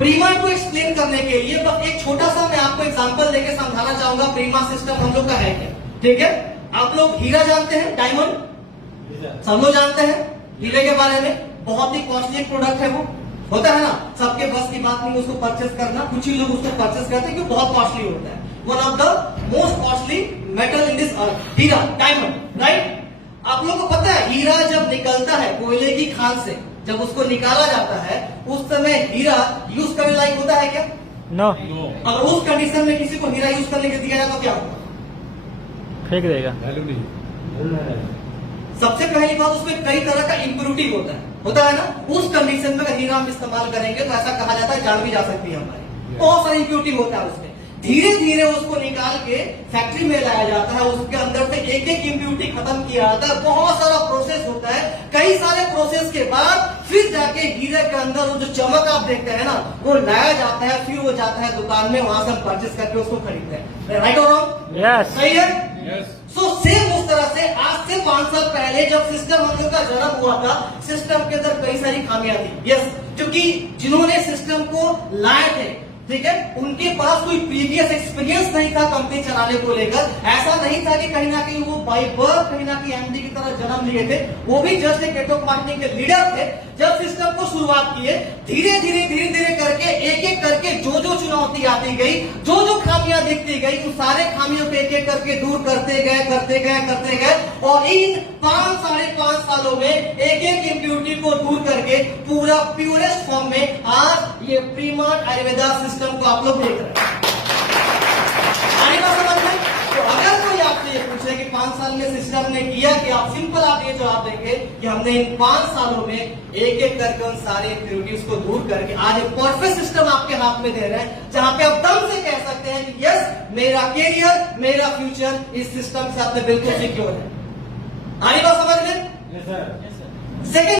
प्रीमा को एक्सप्लेन करने के लिए बस एक छोटा सा मैं आपको एग्जांपल देके समझाना चाहूंगा प्रीमा सिस्टम हम लोग का है क्या। ठीक है, आप लोग हीरा जानते हैं, डायमंड सब लोग जानते हैं हीरे के बारे में, बहुत ही कॉस्टली प्रोडक्ट है वो, होता है ना, सबके बस की बात नहीं उसको परचेस करना, कुछ ही लोग उसको परचेस करते हैं क्योंकि बहुत कॉस्टली होता है। One of the most costly metal in this earth, हीरा, डायमंड, राइट। आप लोगों को पता है हीरा जब निकलता है कोयले की खान से, जब उसको निकाला जाता है उस समय हीरा यूज करने लायक होता है क्या? नो। अगर उस कंडीशन में किसी को हीरा यूज करने के दिया जाए तो क्या होगा? फेंक देगा, वैल्यू नहीं। सबसे पहली बात उसमें कई तरह का इंप्योरिटी होता है ना, उस कंडीशन में अगर हीरा हम इस्तेमाल करेंगे तो ऐसा कहा जाता है जान भी जा सकती है हमारी, बहुत सारी इंप्योरिटी होता है उसमें। धीरे धीरे उसको निकाल के फैक्ट्री में लाया जाता है, उसके अंदर से एक एक इंप्योरिटी खत्म किया जाता है, बहुत सारा प्रोसेस होता है, कई सारे प्रोसेस के बाद फिर जाके हीरे के अंदर वो जो चमक आप देखते हैं ना वो लाया जाता है, फिर वो जाता है दुकान में, वहां से हम परचेस करके उसको खरीदते हैं। राइट और रॉन्ग? यस, सही है। यस। सो सेम उस तरह से आज से 5 साल पहले जब सिस्टम हम लोग का जन्म हुआ था, सिस्टम के अंदर कई सारी खामियां थी। यस, क्योंकि जिन्होंने सिस्टम को लाए थे, ठीक है, उनके पास कोई प्रीवियस एक्सपीरियंस नहीं था कंपनी चलाने को लेकर। ऐसा नहीं था कि कहीं ना कहीं वो बाय बर्थ कहीं ना कहीं एमडी की तरह जन्म लिए थे, वो भी जस्ट एक नेटवर्क मार्केटिंग के लीडर थे। जब सिस्टम को शुरुआत किए धीरे धीरे करके एक एक करके जो जो चुनौती आती गई, जो जो खामियां दिखती गई, उन सारे खामियों को एक एक करके दूर करते गए और इन 5-5.5 सालों में एक एक इम्प्योरिटी को दूर करके पूरा प्योरेस्ट फॉर्म में आज ये प्रीमा आयुर्वेदा सिस्टम को आप लोग देख रहे हैं। आने का समझ में? तो अगर कोई आपसे ये पूछे कि 5 साल में सिस्टम ने किया कि आप सिंपल आप ये जवाब देंगे कि हमने इन 5 सालों में एक एक करके उन सारे इम्प्योरिटीज को दूर करके आज एक परफेक्ट सिस्टम आपके हाथ में दे रहे हैं, जहां पे आप दम से कह सकते हैं कि यस मेरा कैरियर, मेरा फ्यूचर इस सिस्टम से आपने बिल्कुल सिक्योर है। आने का समझ में? Yes sir. सेकेंड